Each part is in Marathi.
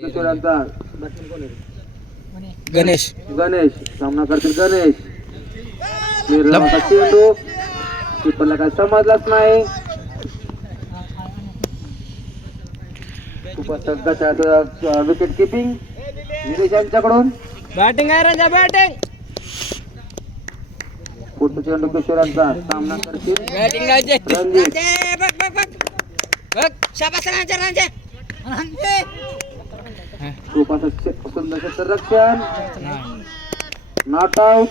किशोरांचा गणेश गणेश सामना करतील गणेश. निर्लंबचा चेंडू कीपरला काय समजलाच नाही. खूपच गटाचं विकेट किपिंग निलेश यांच्याकडून. बॅटिंग आहे रंजा बॅटिंग. पुढचा चेंडू किशोरांचा सामना करतील बॅटिंग राजे रणजित. बघ बघ बघ बघ शाबास रंजा रंजा. खूप असं सुंदर क्षेत्ररक्षण. Not out.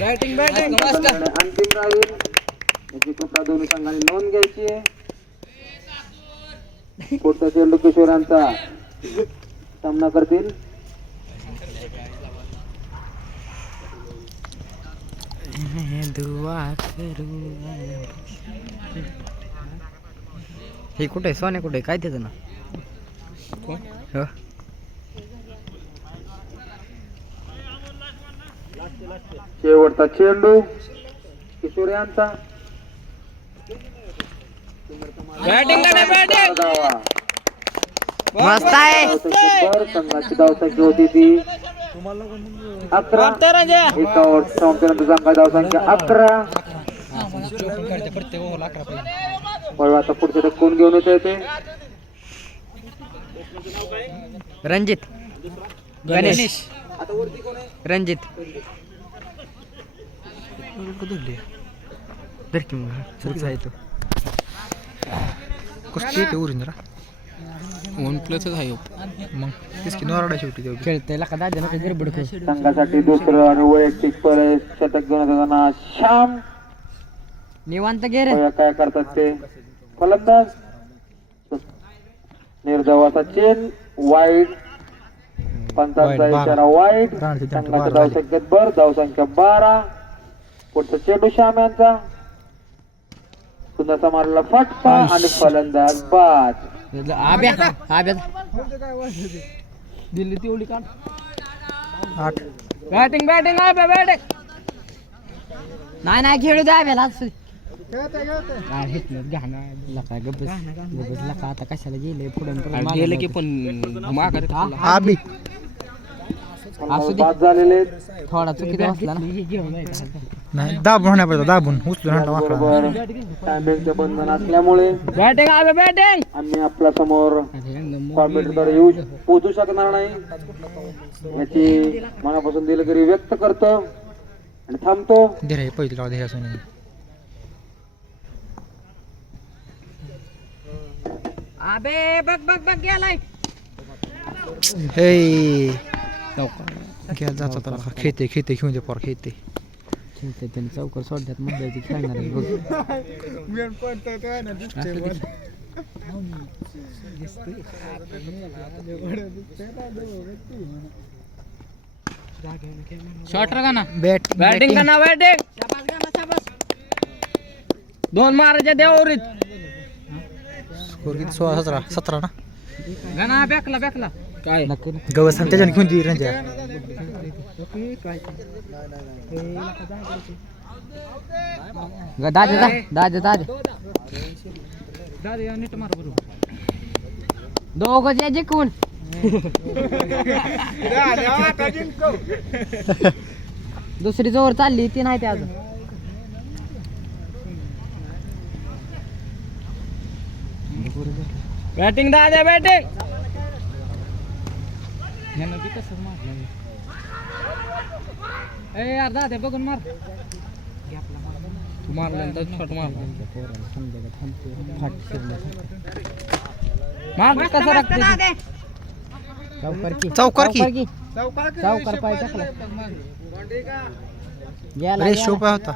बॅटिंग बॅटिंग मस्त. अंतिम राहील याची कृपा दोन्ही संघाने नोंद घ्यायची आहे. पुढचा चेंडू किशोरांचा सामना करतील हे कुठे सोने कुठे काय त्याचं ना शेवटचा चेंडू किशोर यांचा. बॅटिंग बॅटिंग धावा. मस्त आहे. संघाची धावसंख्या होती ती 11. एका ओव्हर संपल्यानंतर संघाची धावसंख्या 11. आता पुढचे कोण घेऊन येते ते रणजित गणेश रणजित वन प्लस आहे मग तेच नॉर्डा शेवटी खेळते संघासाठी दुसरं आणि वैयक्तिक शतक घेऊन श्याम निवांत घे रे. काय करतात ते फलंदाज. निर्धावाचा चेन वाईट. पंचांचा इशारा वाईट. संघाच्या धावसंख्येत धावसंख्या 12. पुढचा चेंडू श्याम यांचा सुंदरसा मारलेला फटका आणि फलंदाज बाद. दिल्ली तेवढी काढ. 8 बॅटिंग बॅटिंग आहे बॅटिंग. नाही खेळू द्या बेला आता कशाला गेले पुढे गेले की पण बाद झालेले थोडा चुकीचा असला नाही दाबून होण्यापर्यंत दाबून उचलून टायमिंगचे बंधन असल्यामुळे बॅटिंग आहे बॅटिंग आम्ही आपल्या समोर कॉर्पोरेटकडे येऊ पोहोचू शकणार नाही याची मनापासून दिलगिरी व्यक्त करतो आणि थांबतो. धीरे पहिली गाव धीरे असून अबे बघ बघ बघ गेलाय. हे खेळ जात होता खेळते खेळते घेऊन दे पोर खेळते त्यांनी चौकर सोडण्यात मुंबईची खेळणार शॉर्टर का ना बॅटिंग का ना बॅटिंग 2 मारायच्या देवरीत स्कोर किती 16-17 ना गणा बॅकला काय गवस त्याच्याने घेऊन दे रंजा. दादा नीट मार बरोबर दोघं जिंकून दुसरी जोर चालली ती नाही ते अजून. बॅटिंग दादा बॅटिंग ए यार दादा बघून मार तू मारल्यानंतर शॉट मार कसं लागते चौकार पाय टाकला रेशो पाय होता.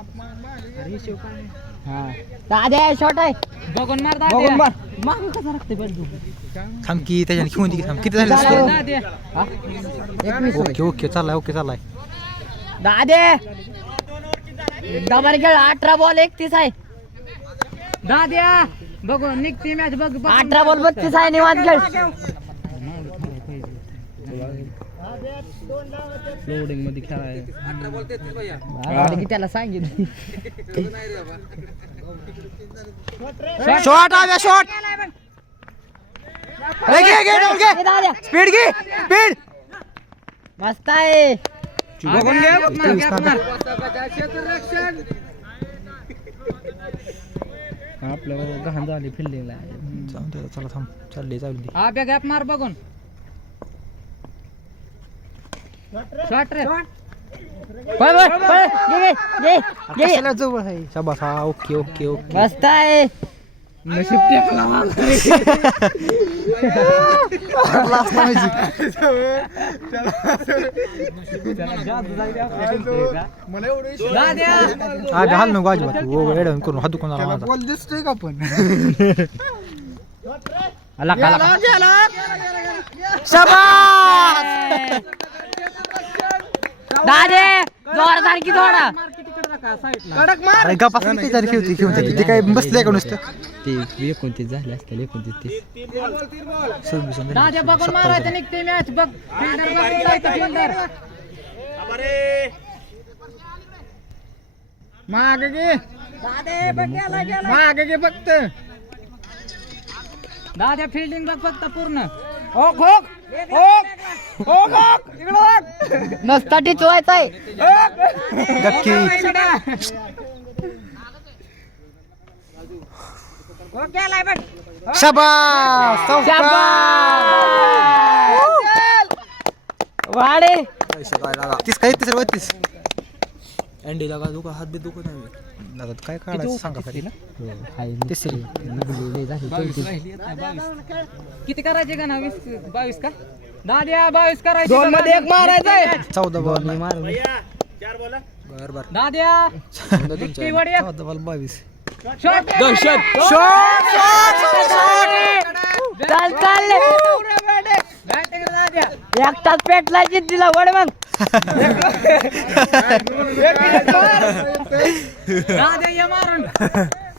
हा दादा शॉट आहे बघून मार दादा मार कसं लागते थांब की त्याच्याने घेऊन दे थांब किती झाले. ओके चाललाय दादे दबारी खेळ 18 बॉल 31 आहे. दाद्या बघू निघते मॅच बघ 18 बॉल 32 आहे. निवांत खेळ लोडिंग मध्ये खेळायला 18 बॉल 33 भैया की त्याला सांगितलं शॉट आव्या शॉट दाद्या स्पीड घे स्पीड मस्त आहे बघून घे आपल्याला गहाण झाली फिल्डिंगला जाऊन दे चला थांब चालली चालली हा बॅग गॅप मार बघून शॉट रे कशाला जवळ आहे शाबास हा ओके ओके ओके मस्त आहे नशीब टेकला हा घाल नको अजिबात तू एडवून करून हात दुखून आला माझा दिसतोय का पण दादे जोरदार की थोडा अरे गपासून किती जरी खेळते घेऊन जाते ते काय बसले का नुसतं ते 29 झाले असतील 29 26 आणि दादे बघून मारायचं निघते मॅच बघ फिल्डर बघून जायचं फिल्डर मागे गे मागे गे फक्त दादे फिल्डिंग बघ फक्त पूर्ण नसता टिचवायचा आहे गप्की शाबास वाडे 30 काय 30 अँडी लगा दुखा हात बी दुखत नाही दादा काय काढायचं सांगा खाली तिसरी किती करायचे का ना 22 का दाद्या 22 करायचे 2 मध्ये 1 मारायचंय 14 बॉल मी मार बर बर दाद्या 14 बॉल 22 शॉट चल चल एकटाच पेटला जिद्दीला वड मग दाद्या ये मारून